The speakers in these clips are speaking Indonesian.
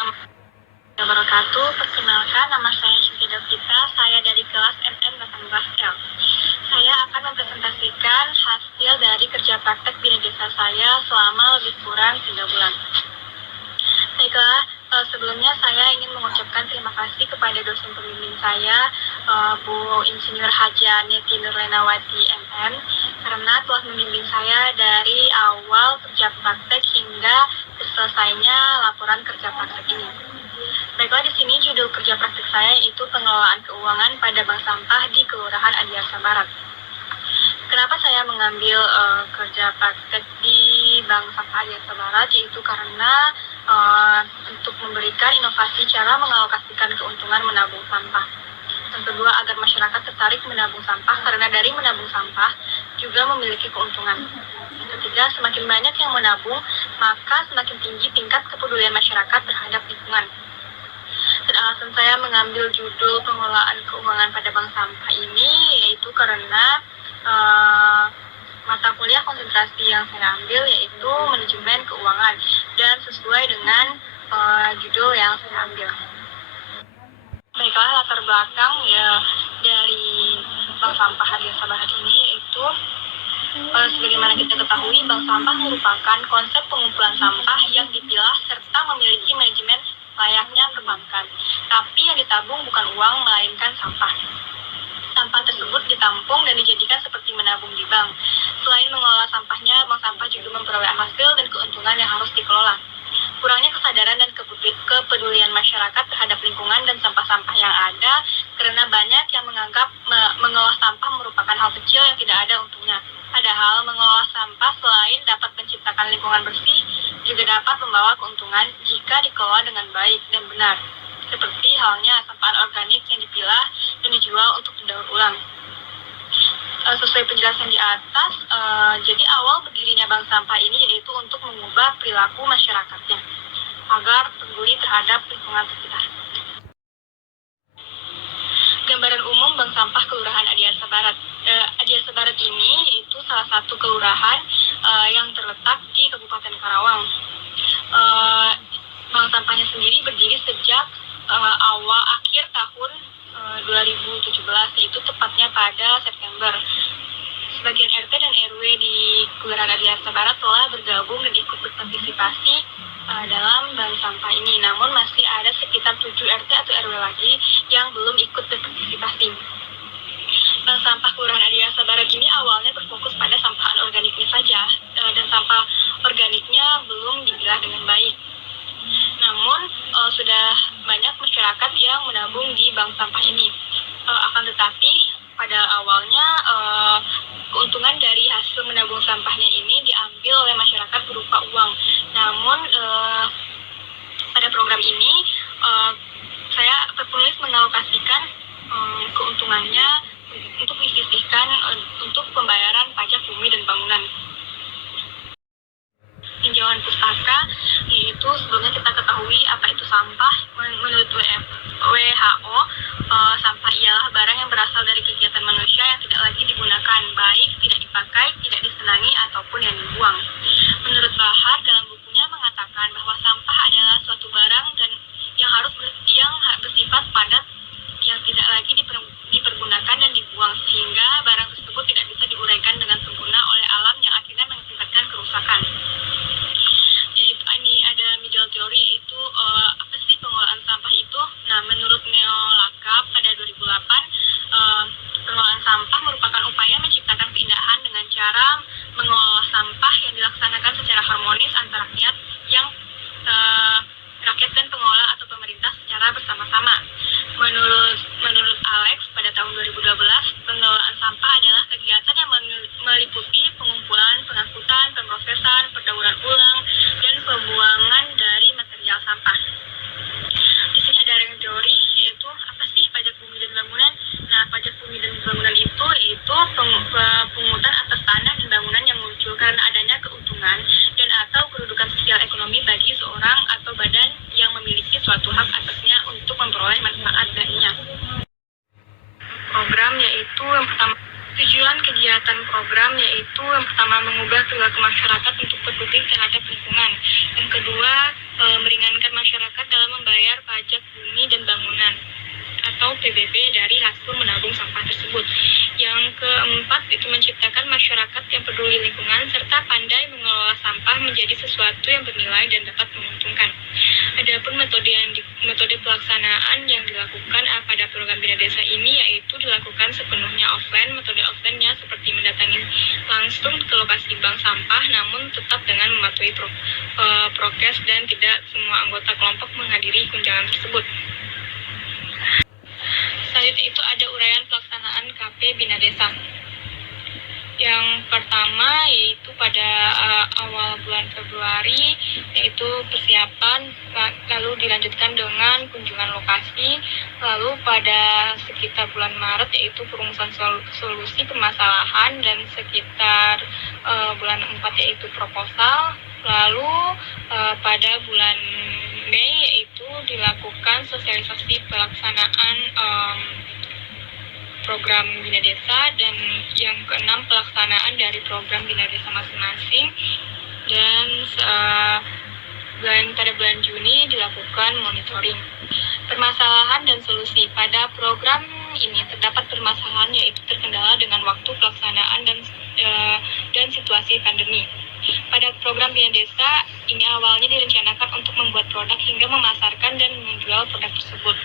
Wabarakatuh. Perkenalkan, nama saya Siti Devita. Saya dari kelas MN 18L. Saya akan mempresentasikan hasil dari kerja praktek bina desa saya selama lebih kurang 3 bulan. Baiklah, sebelumnya saya ingin mengucapkan terima kasih kepada dosen pembimbing saya, Bu Insinyur Haja Neti Nurlenawati MM, karena telah membimbing saya dari awal kerja praktek hingga selesainya laporan kerja praktek ini. Baiklah, di sini judul kerja praktik saya yaitu pengelolaan keuangan pada bank sampah di Kelurahan Adiaksa Barat. Kenapa saya mengambil kerja praktek di Bank Sampah Adiaksa Barat? Yaitu karena untuk memberikan inovasi cara mengalokasikan keuntungan menabung sampah. Yang kedua, agar masyarakat tertarik menabung sampah karena dari menabung sampah juga memiliki keuntungan. Yang ketiga, semakin banyak yang menabung, maka semakin tinggi tingkat kepedulian masyarakat terhadap lingkungan. Dan alasan saya mengambil judul pengelolaan keuangan pada bank sampah ini yaitu karena mata kuliah konsentrasi yang saya ambil yaitu manajemen keuangan dan sesuai dengan judul yang saya ambil. Baiklah, latar belakang ya dari bank sampah Adiaksa Barat ini yaitu sebagaimana kita ketahui, bank sampah merupakan konsep pengumpulan sampah yang dipilah serta memiliki manajemen layaknya perbankan. Tapi yang ditabung bukan uang, melainkan sampah. Sampah tersebut ditampung dan dijadikan seperti menabung di bank. Selain mengelola sampahnya, bank sampah juga memperoleh hasil dan keuntungan yang harus dikelola. Kurangnya kesadaran dan kepedulian masyarakat terhadap lingkungan dan sampah-sampah yang ada karena banyak yang menganggap mengolah sampah merupakan hal kecil yang tidak ada untungnya. Padahal mengolah sampah selain dapat menciptakan lingkungan bersih, juga dapat membawa keuntungan jika dikelola dengan baik dan benar. Seperti halnya sampah organik yang dipilah dan dijual untuk didaur ulang. Sesuai penjelasan di atas, jadi awal berdirinya bank sampah ini yaitu untuk mengubah perilaku masyarakatnya agar peduli terhadap lingkungan sekitar. Gambaran umum bank sampah Kelurahan Adiaksa Barat. Adiaksa Barat ini yaitu salah satu kelurahan yang terletak di Kabupaten Karawang. Bank sampahnya sendiri berdiri sejak akhir tahun 2017, yaitu tepatnya pada September. Sebagian RT dan RW di Kelurahan Adiaksa Barat telah bergabung dan ikut berpartisipasi dalam bank sampah ini. Namun masih ada sekitar 7 RT atau RW lagi yang belum ikut berpartisipasi. Bank sampah Kelurahan Adiaksa Barat ini awalnya berfokus pada sampah anorganiknya saja, dan sampah organiknya belum dipilah dengan baik. Namun sudah banyak masyarakat yang menabung di bank sampah ini. Akan tetapi pada awalnya keuntungan dari hasil menabung sampahnya ini diambil oleh masyarakat berupa uang. Namun pada program ini saya penulis mengalokasikan keuntungannya untuk disisihkan untuk pembayaran pajak bumi dan bangunan. Tinjauan pustaka, yaitu sebelumnya kita ketahui apa itu sampah. Menurut WHO, sampah ialah barang yang berasal dari kegiatan manusia yang tidak lagi digunakan, baik tidak dipakai, tidak disenangi, ataupun yang dibuang. Menurut Bahar, dalam bukunya mengatakan bahwa sampah adalah suatu barang dan yang bersifat padat yang tidak lagi dipergunakan dan dibuang, sehingga barang tersebut tidak bisa diuraikan dengan sempurna oleh alam yang akhirnya mengakibatkan kerusakan. Ini ada middle theory, yaitu apa sih pengelolaan sampah itu? Nah, menurut Neo Lakap pada 2008, pengelolaan sampah merupakan upaya menciptakan keindahan dengan cara mengelola sampah yang dilaksanakan secara harmonis antara rakyat dan pengelola atau pemerintah secara bersama-sama. Menurut Alex pada tahun 2012, pengelolaan sampah adalah kegiatan yang meliputi pengumpulan, pengangkutan, pemrosesan, pendauran ulang, dan pembuangan dari material sampah. Di sini ada range teori, yaitu apa sih pajak bumi dan bangunan? Nah, pajak bumi dan bangunan itu yaitu pungutan atas tanah dan bangunan yang muncul karena adanya keuntungan dan atau kedudukan sosial ekonomi bagi seorang atau badan yang memiliki suatu hak atasnya untuk memperoleh manfaat darinya. Program yaitu yang pertama, tujuan kegiatan program yaitu yang pertama mengubah perilaku masyarakat untuk peduli terhadap lingkungan. Yang kedua, meringankan masyarakat dalam membayar pajak bumi dan bangunan atau PBB dari hasil menabung sampah tersebut. Yang keempat itu menciptakan masyarakat yang peduli lingkungan serta pandai mengelola sampah menjadi sesuatu yang bernilai dan dapat menguntungkan. Adapun metode pelaksanaan yang dilakukan pada program Bina Desa ini yaitu dilakukan sepenuhnya offline. Metode offline-nya seperti mendatangi langsung ke lokasi bank sampah, namun tetap dengan mematuhi prokes dan tidak semua anggota kelompok menghadiri kunjungan tersebut. Selanjutnya itu ada uraian pelaksanaan KP Bina Desa. Yang pertama yaitu pada awal bulan Februari yaitu persiapan, lalu dilanjutkan dengan kunjungan lokasi, lalu pada sekitar bulan Maret yaitu perumusan solusi permasalahan, dan sekitar bulan 4 yaitu proposal, lalu pada bulan Mei yaitu dilakukan sosialisasi pelaksanaan program Bina Desa, dan yang keenam pelaksanaan dari program Bina Desa masing-masing, dan pada bulan Juni dilakukan monitoring. Permasalahan dan solusi pada program ini terdapat permasalahan yaitu terkendala dengan waktu pelaksanaan dan situasi pandemi. Pada program Bina Desa ini awalnya direncanakan untuk membuat produk hingga memasarkan dan menjual produk tersebut.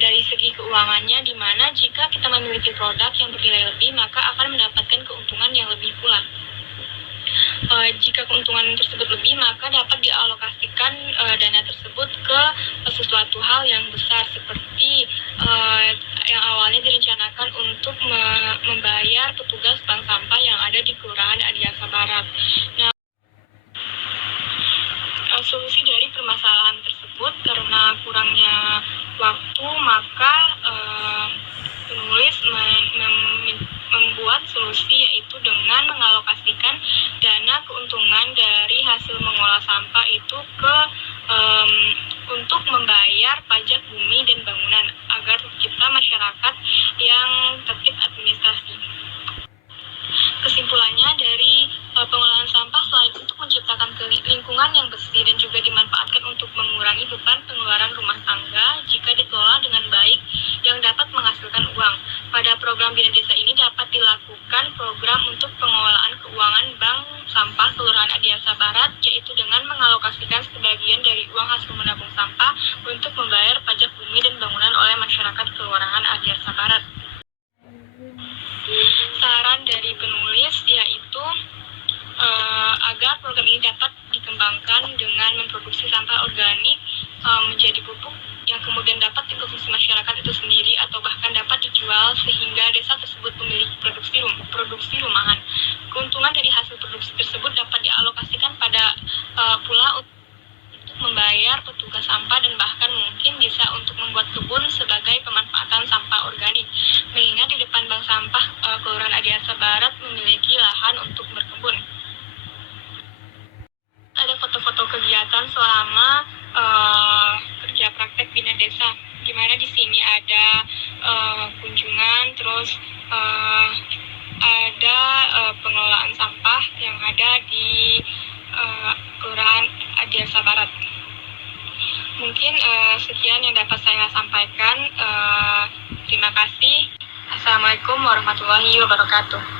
Dari segi keuangannya, di mana jika kita memiliki produk yang bernilai lebih, maka akan mendapatkan keuntungan yang lebih pula. Jika keuntungan tersebut lebih, maka dapat dialokasikan dana tersebut ke sesuatu hal yang besar, seperti yang awalnya direncanakan untuk membayar petugas bank sampah yang ada di Kelurahan Adiaksa Barat. Nah, solusi dari permasalahan tersebut, karena kurangnya waktu, maka penulis membuat solusi yaitu dengan mengalokasikan dana keuntungan dari hasil mengolah sampah itu untuk membayar pajak bumi dan bangunan agar tercipta masyarakat yang tertib administrasi. Kesimpulannya, dari pengolahan sampah selain untuk menciptakan lingkungan yang bersih dan juga dimanfaatkan untuk mengurangi beban pengeluaran rumah tangga jika dikelola dengan baik yang dapat menghasilkan uang. Pada program Bina Desa ini dapat dilakukan program untuk pengelolaan keuangan bank sampah Kelurahan Adiaksa Barat, yaitu dengan mengalokasikan sebagian dari uang hasil menabung sampah untuk membayar pajak bumi dan bangunan oleh masyarakat Kelurahan Adiaksa Barat. Saran dari penulis yaitu agar program ini dapat dikembangkan dengan memproduksi sampah organik menjadi pupuk yang kemudian dapat dikonsumsi masyarakat itu sendiri atau bahkan dapat dijual sehingga desa tersebut memiliki produksi rumahan. Keuntungan dari hasil produksi tersebut dapat dialokasikan pada pula untuk membayar petugas sampah dan bahkan mungkin bisa untuk membuat kebun sebagai pemanfaatan sampah organik. Mengingat di depan bank sampah Kelurahan Adiaksa Barat memiliki lahan untuk berkebun. Ada foto-foto kegiatan selama kerja praktek Bina Desa, di mana di sini ada kunjungan, terus ada pengelolaan sampah yang ada di Kelurahan Adiaksa Barat. Mungkin sekian yang dapat saya sampaikan. Terima kasih. Assalamualaikum warahmatullahi wabarakatuh.